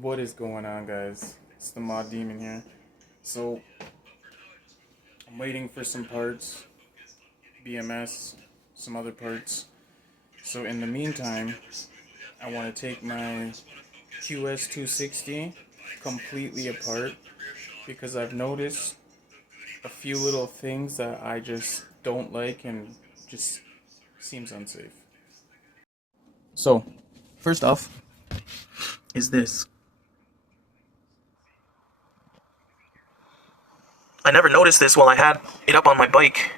What is going on, guys? It's the Mod Demon here. So, I'm waiting for some parts, BMS, some other parts. So in the meantime, I want to take my QS260 completely apart because I've noticed a few little things that I just don't like and just seems unsafe. So, first off, is this. I never noticed this while I had it up on my bike,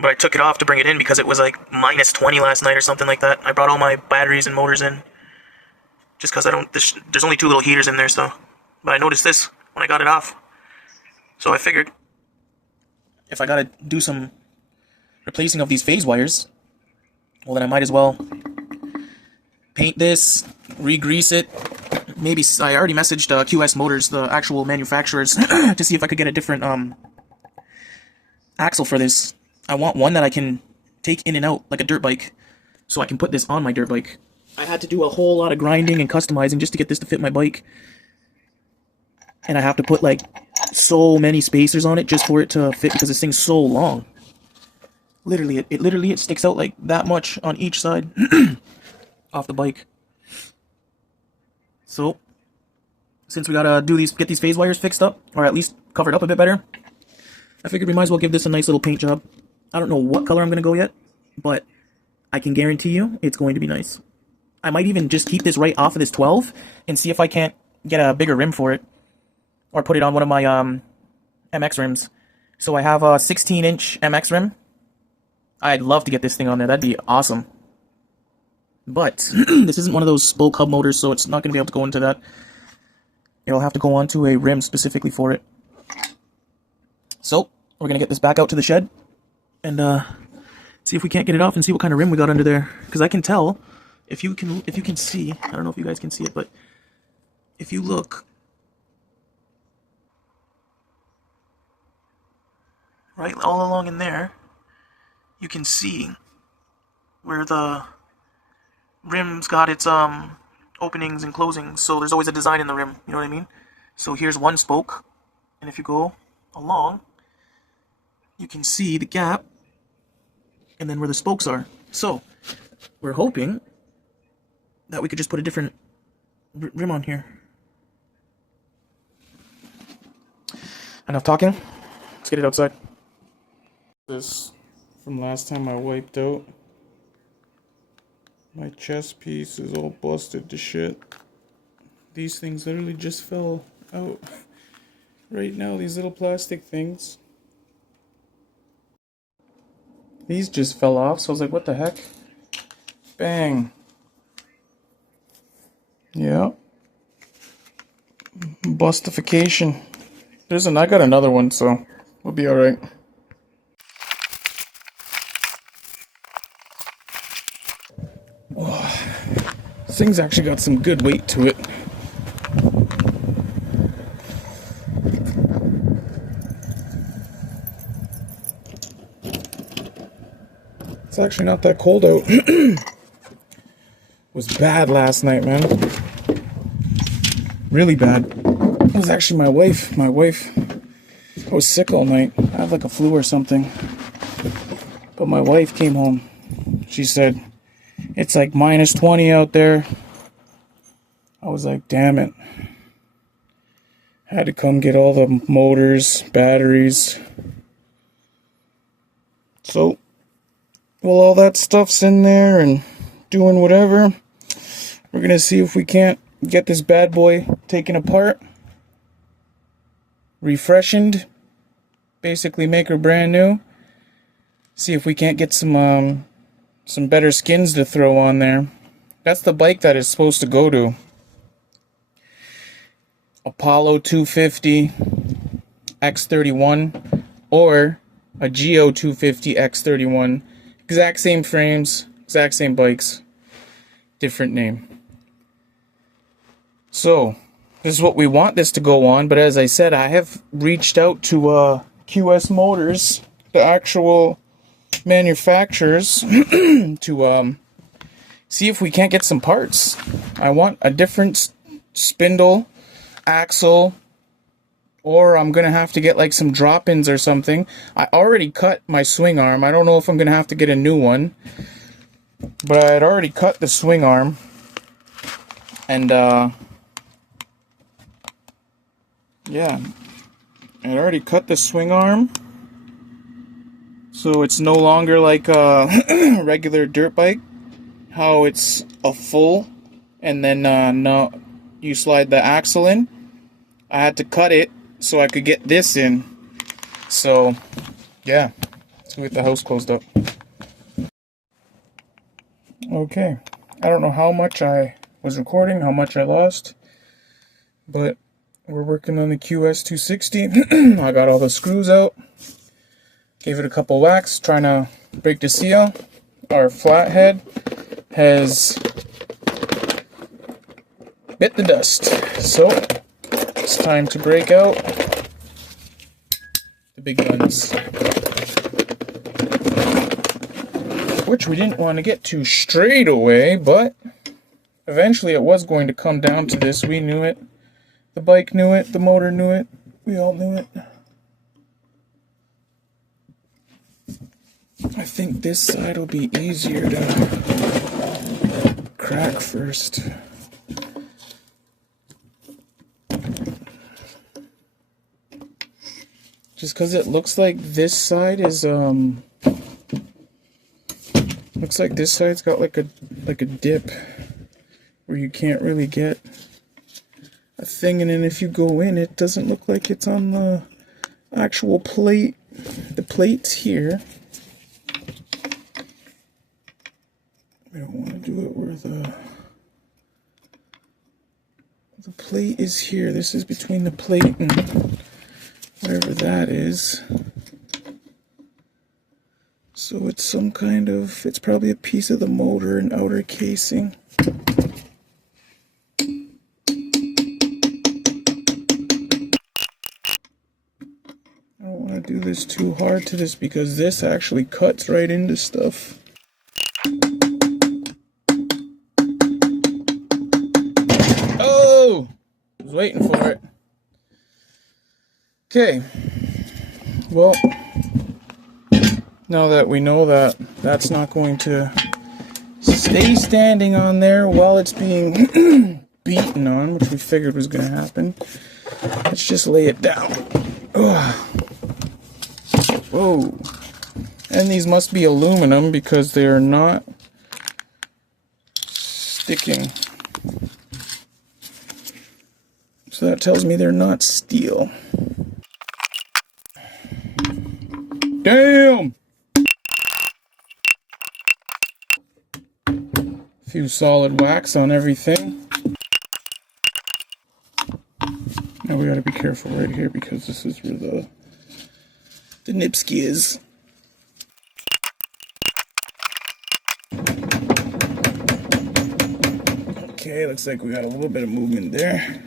but I took it off to bring it in because it was like minus 20 last night or something like that. I brought all my batteries and motors in just because there's only two little heaters in there, so. But I noticed this when I got it off. So I figured if I gotta do some replacing of these phase wires, well then I might as well paint this, re-grease it. Maybe I already messaged QS Motors, the actual manufacturers, to see if I could get a different axle for this. I want one that I can take in and out like a dirt bike, so I can put this on my dirt bike. I had to do a whole lot of grinding and customizing just to get this to fit my bike. And I have to put like so many spacers on it just for it to fit because this thing's so long. Literally, it sticks out like that much on each side off the bike. So, since we gotta get these phase wires fixed up, or at least covered up a bit better, I figured we might as well give this a nice little paint job. I don't know what color I'm gonna go yet, but I can guarantee you it's going to be nice. I might even just keep this right off of this 12 and see if I can't get a bigger rim for it, or put it on one of my MX rims. So I have a 16-inch MX rim. I'd love to get this thing on there. That'd be awesome. But this isn't one of those spoke hub motors, so it's not going to be able to go into that. It'll have to go onto a rim specifically for it. So, we're going to get this back out to the shed and see if we can't get it off and see what kind of rim we got under there. Because I can tell, if you can see, I don't know if you guys can see it, but if you look right all along in there, you can see where the rim's got its openings and closings, so there's always a design in the rim, you know what I mean? So here's one spoke, and if you go along, you can see the gap, and then where the spokes are. So, we're hoping that we could just put a different rim on here. Enough talking, let's get it outside. This from last time I wiped out. My chest piece is all busted to shit. These things literally just fell out. Right now, these little plastic things. These just fell off, so I was like, what the heck? Bang. Yeah. Bustification. I got another one, so we'll be alright. This thing's actually got some good weight to it. It's actually not that cold out. It was bad last night, man. Really bad. It was actually my wife. I was sick all night. I had like a flu or something. But my wife came home. She said, it's like minus 20 out there. I was like, damn it. Had to come get all the motors, batteries. So, while all that stuff's in there and doing whatever, we're gonna see if we can't get this bad boy taken apart, refreshened, basically make her brand new. See if we can't get some better skins to throw on there. That's the bike that it's supposed to go to. Apollo 250 X31 or a Geo 250 X31. Exact same frames, exact same bikes, different name. So, this is what we want this to go on, but as I said, I have reached out to QS Motors, the actual manufacturers, to see if we can't get some parts. I want a different spindle, axle, or I'm gonna have to get like some drop-ins or something. I already cut my swing arm. I don't know if I'm gonna have to get a new one, but I had already cut the swing arm, and yeah, I had already cut the swing arm, so it's no longer like a regular dirt bike, how it's a full, and then no, you slide the axle in. I had to cut it so I could get this in. So yeah, let's go get the house closed up. Okay, I don't know how much I was recording, how much I lost, but we're working on the QS260. I got all the screws out, gave it a couple whacks, trying to break the seal. Our flathead has bit the dust, so it's time to break out the big guns, which we didn't want to get to straight away, but eventually it was going to come down to this. We knew it. The bike knew it. The motor knew it. We all knew it. I think this side will be easier to crack first. Just because it looks like this side is looks like this side's got like a dip where you can't really get a thing, and then if you go in, it doesn't look like it's on the actual plate. The plate's here. We don't want to do it where the plate is here. This is between the plate and whatever that is. So it's some kind of, it's probably a piece of the motor and outer casing. I don't want to do this too hard to this because this actually cuts right into stuff. Oh! I was waiting for it. Okay. Well, now that we know that that's not going to stay standing on there while it's being beaten on, which we figured was going to happen, let's just lay it down. Ugh. Whoa. And these must be aluminum because they are not sticking. So that tells me they're not steel. Damn! A few solid whacks on everything. Now we gotta be careful right here because this is where the nipski is. Okay, looks like we got a little bit of movement there.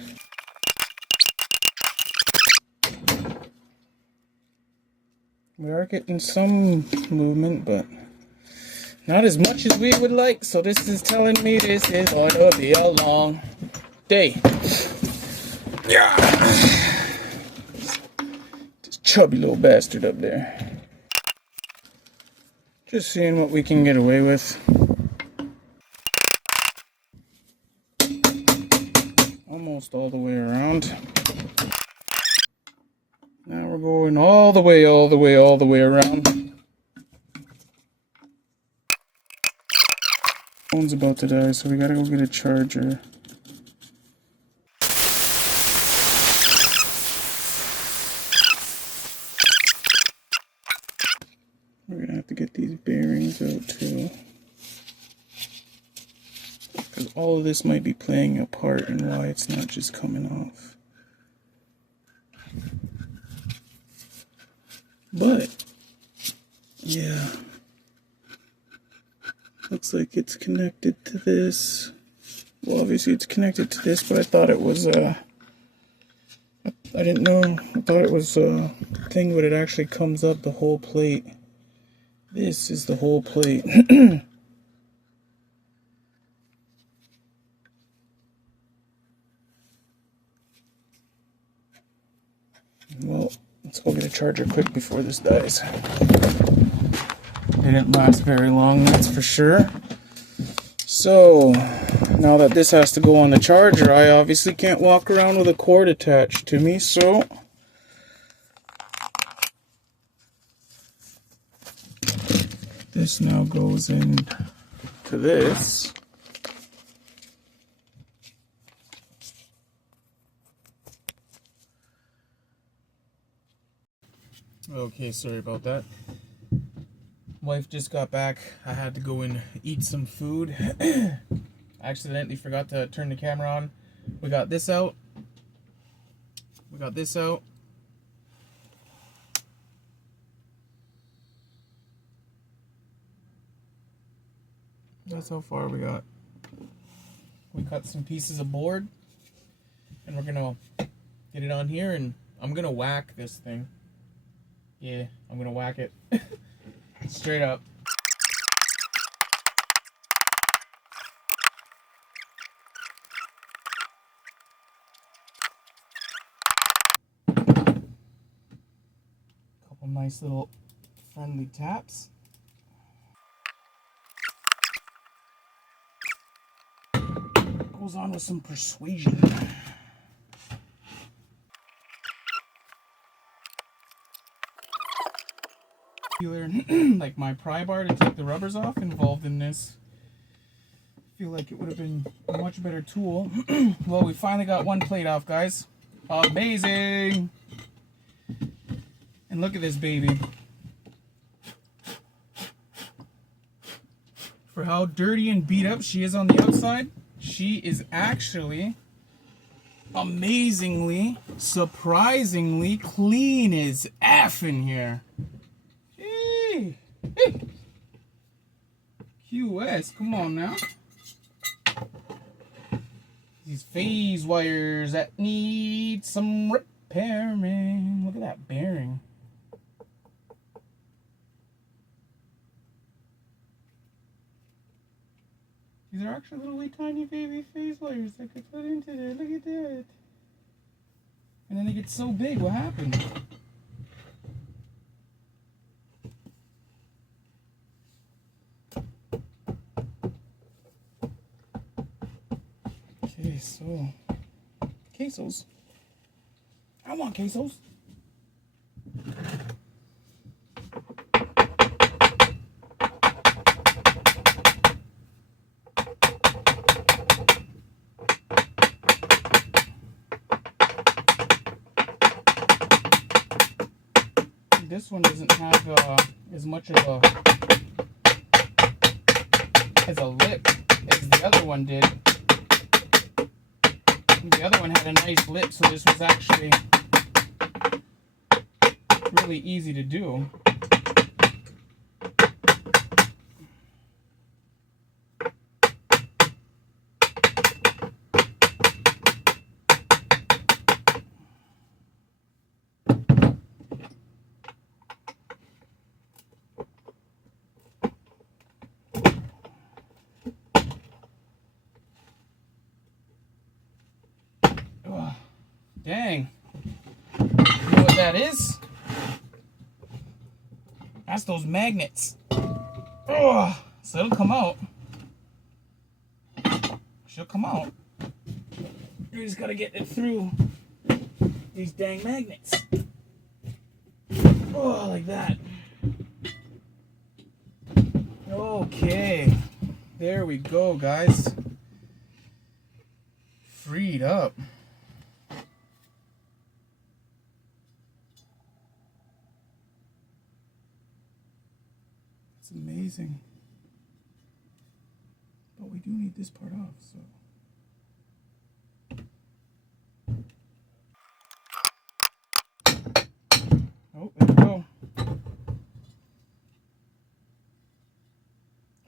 We are getting some movement, but not as much as we would like, so this is telling me this is going to be a long day. Yeah. This chubby little bastard up there. Just seeing what we can get away with. Almost all the way around. Now we're going all the way around. Phone's about to die, so we gotta go get a charger. We're gonna have to get these bearings out too. Because all of this might be playing a part in why it's not just coming off. But, yeah. Looks like it's connected to this. Well, obviously it's connected to this, but I thought it was, I didn't know. I thought it was a thing, but it actually comes up the whole plate. This is the whole plate. Well, let's go get a charger quick before this dies. Didn't last very long, that's for sure. So, now that this has to go on the charger, I obviously can't walk around with a cord attached to me, so this now goes in to this. Okay, sorry about that. Wife just got back. I had to go and eat some food. I accidentally forgot to turn the camera on. We got this out. We got this out. That's how far we got. We cut some pieces of board. And we're gonna get it on here and I'm gonna whack this thing. Yeah, I'm gonna whack it. Straight up. Couple nice little friendly taps. Goes on with some persuasion. Like my pry bar to take the rubbers off involved in this. I feel like it would have been a much better tool. Well, we finally got one plate off, guys. Amazing! And look at this baby. For how dirty and beat up she is on the outside, she is actually amazingly, surprisingly clean as F in here. Hey. QS, come on now. These phase wires that need some repairing. Look at that bearing. These are actually little tiny baby phase wires that could put into there. Look at that. And then they get so big. What happened? Okay, so quesos. I want quesos. This one doesn't have as much of a lip as the other one did. The other one had a nice lip, so this was actually really easy to do. Dang. You know what that is? That's those magnets. Oh, so it'll come out. She'll come out. You just gotta get it through these dang magnets. Oh, like that. Okay. There we go, guys. Freed up. It's amazing. But we do need this part off, so. Oh, there we go.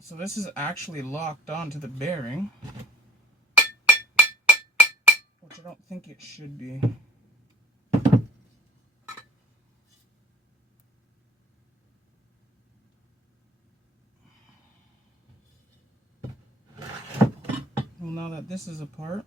So this is actually locked onto the bearing, which I don't think it should be. Well, now that this is apart,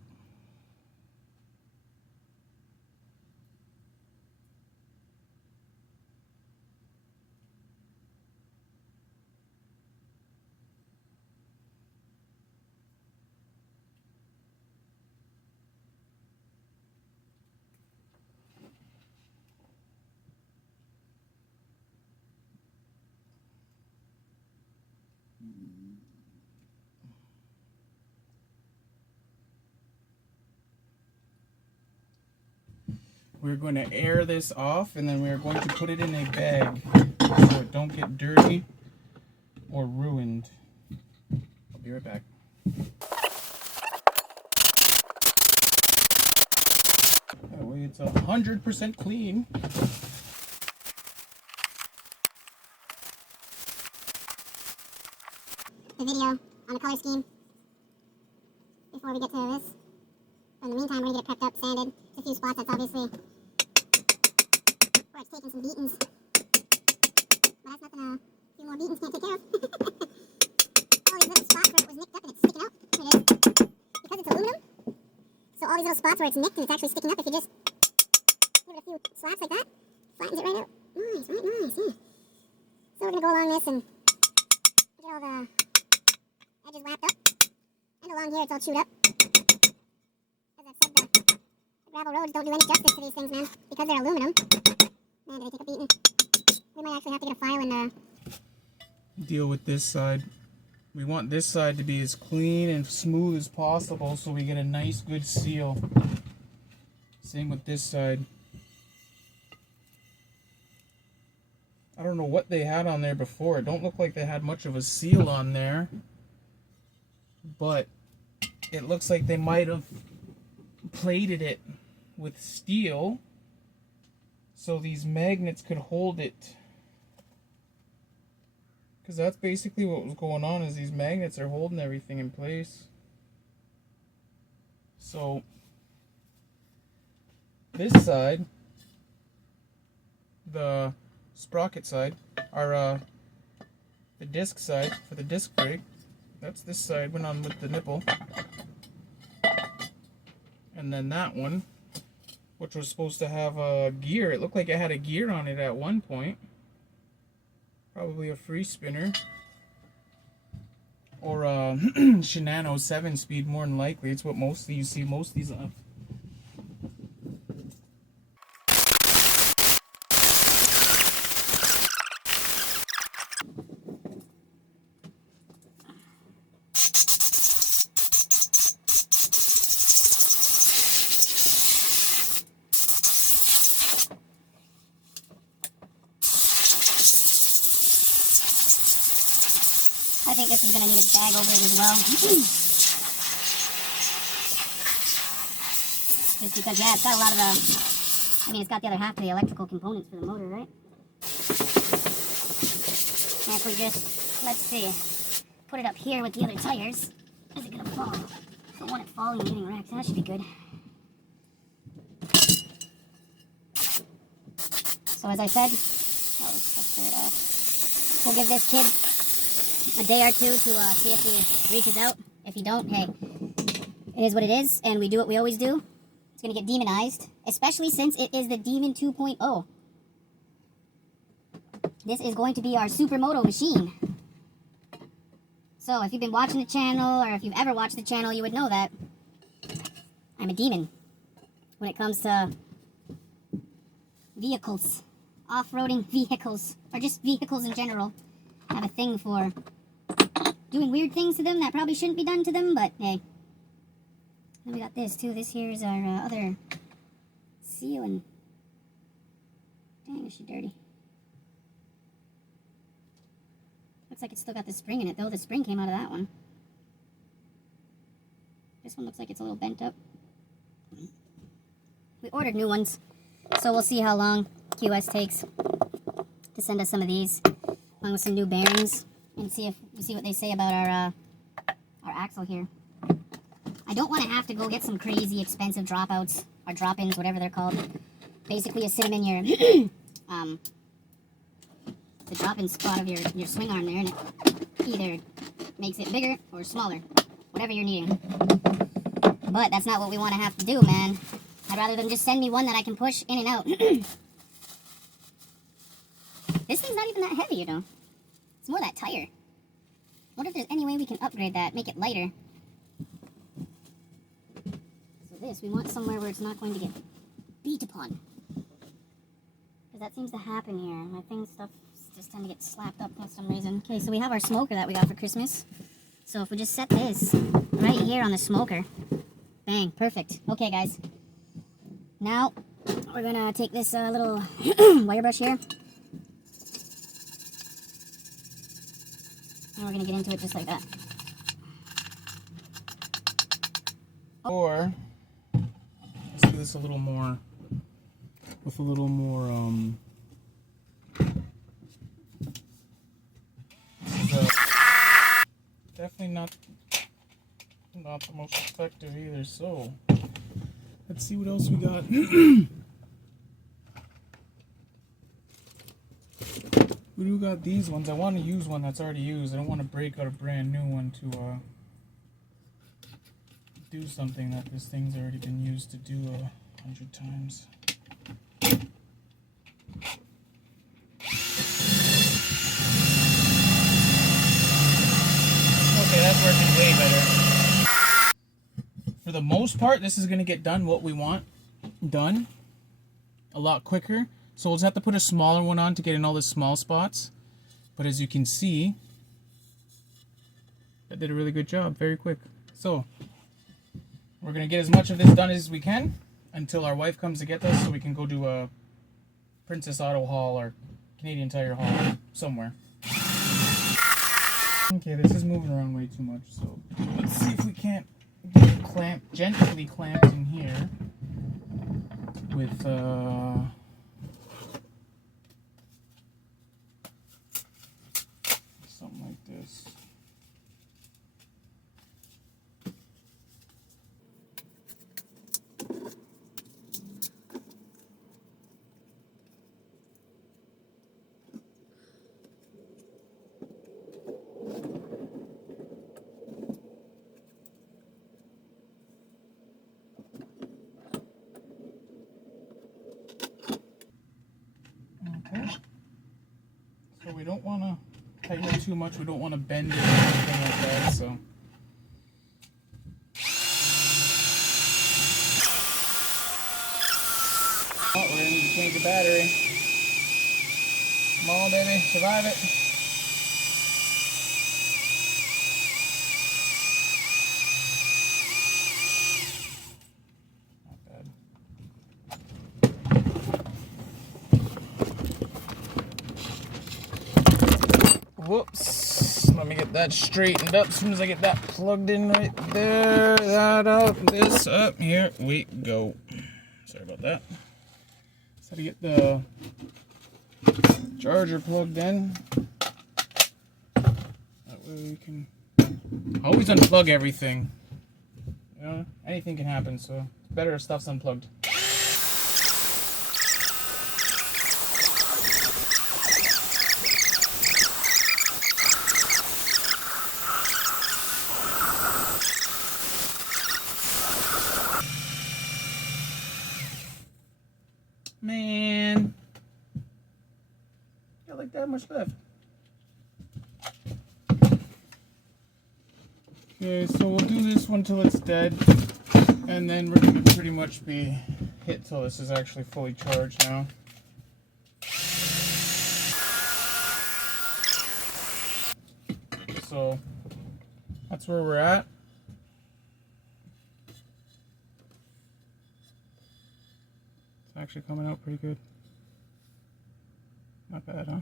we're going to air this off, and then we're going to put it in a bag so it don't get dirty or ruined. I'll be right back. That way it's 100% clean. The video on the color scheme before we get to this. But in the meantime, we're going to get it prepped up, sanded. There's a few spots that's obviously where it's taking some beatings. But that's nothing a few more beatings can't take care of. All these little spots where it was nicked up and it's sticking out. Here it is. Because it's aluminum, so all these little spots where it's nicked and it's actually sticking up, if you just give it a few slaps like that, flattens it right out. Nice, right? Nice, yeah. So we're going to go along this and get all the edges wrapped up. And along here it's all chewed up. As I've said, the gravel roads don't do any justice to these things, man. Because they're aluminum. Man, do they take a beating. We might actually have to get a file and deal with this side. We want this side to be as clean and smooth as possible so we get a nice good seal. Same with this side. I don't know what they had on there before. It don't look like they had much of a seal on there. But it looks like they might have plated it with steel so these magnets could hold it. Because that's basically what was going on, is these magnets are holding everything in place. So this side, the sprocket side, or the disc side for the disc brake, that's this side, went on with the nipple. And then that one, which was supposed to have a gear, it looked like it had a gear on it at one point. Probably a free spinner. Or a Shimano 7-speed, more than likely. It's what most of you see most of these on. I think this is going to need a bag over it as well. Just because, yeah, it's got a lot of the, it's got the other half of the electrical components for the motor, right? And if we just, let's see, put it up here with the other tires, is it going to fall? I don't want it falling and getting wrecked. That should be good. So as I said, we'll give this kid a day or two to see if he reaches out. If he don't, hey, it is what it is, and we do what we always do. It's going to get demonized, especially since it is the Demon 2.0. This is going to be our supermoto machine. So if you've been watching the channel, or if you've ever watched the channel, you would know that I'm a demon when it comes to vehicles, off-roading vehicles, or just vehicles in general. I have a thing for doing weird things to them that probably shouldn't be done to them, but hey. And we got this too. This here is our other seal, and dang, is she dirty. Looks like it's still got the spring in it though. The spring came out of that one. This one looks like it's a little bent up. We ordered new ones, so we'll see how long QS takes to send us some of these, along with some new bearings, and see what they say about our axle here. I don't want to have to go get some crazy expensive dropouts or drop-ins, whatever they're called. Basically, you sit them in your the drop-in spot of your swing arm there, and it either makes it bigger or smaller, whatever you're needing. But that's not what we want to have to do, man. I'd rather them just send me one that I can push in and out. This thing's not even that heavy, you know. It's more that tire. I wonder if there's any way we can upgrade that, make it lighter. So this, we want somewhere where it's not going to get beat upon. Because that seems to happen here. My stuff just tend to get slapped up for some reason. Okay, so we have our smoker that we got for Christmas. So if we just set this right here on the smoker. Bang, perfect. Okay, guys. Now, We're gonna take this little wire brush here, and we're gonna get into it just like that. Or let's do this a little more with a little more definitely not the most effective either. So let's see what else we got. We do got these ones. I want to use one that's already used. I don't want to break out a brand new one to do something that this thing's already been used to do 100 times. Okay, that's working way better. For the most part, this is going to get done what we want done a lot quicker. So we'll just have to put a smaller one on to get in all the small spots. But as you can see, that did a really good job, very quick. So we're going to get as much of this done as we can until our wife comes to get us so we can go do a Princess Auto haul or Canadian Tire haul somewhere. Okay, this is moving around way too much, so let's see if we can't get it gently clamped in here with something like this. Okay. So we don't want to tighten it too much. We don't want to bend it or anything like that. So. Oh, we're gonna need to change the battery. Come on, baby, survive it. Whoops. Let me get that straightened up as soon as I get that plugged in right there. That up, this up. Here we go. Sorry about that. So to get the charger plugged in. That way we can always unplug everything. You know, anything can happen, so it's better if stuff's unplugged. Man, got like that much left. Okay, so we'll do this one till it's dead, and then we're gonna pretty much be hit till this is actually fully charged now. So that's where we're at. Actually coming out pretty good. Not bad, huh?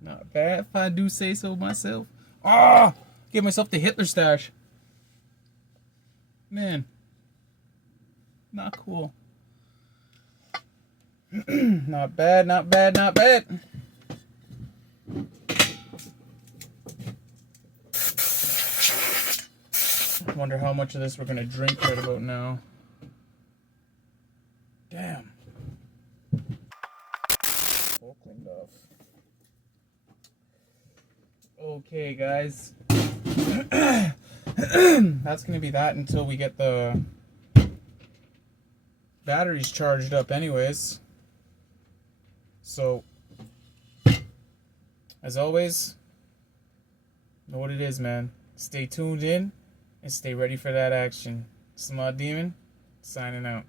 Not bad if I do say so myself. Ah! Give myself the Hitler stash. Man. Not cool. Not bad, not bad, not bad. Wonder how much of this we're gonna drink right about now. Damn. All cleaned off. Okay, guys. That's gonna be that until we get the batteries charged up anyways. So, as always, know what it is, man. Stay tuned in and stay ready for that action. Smart Demon, signing out.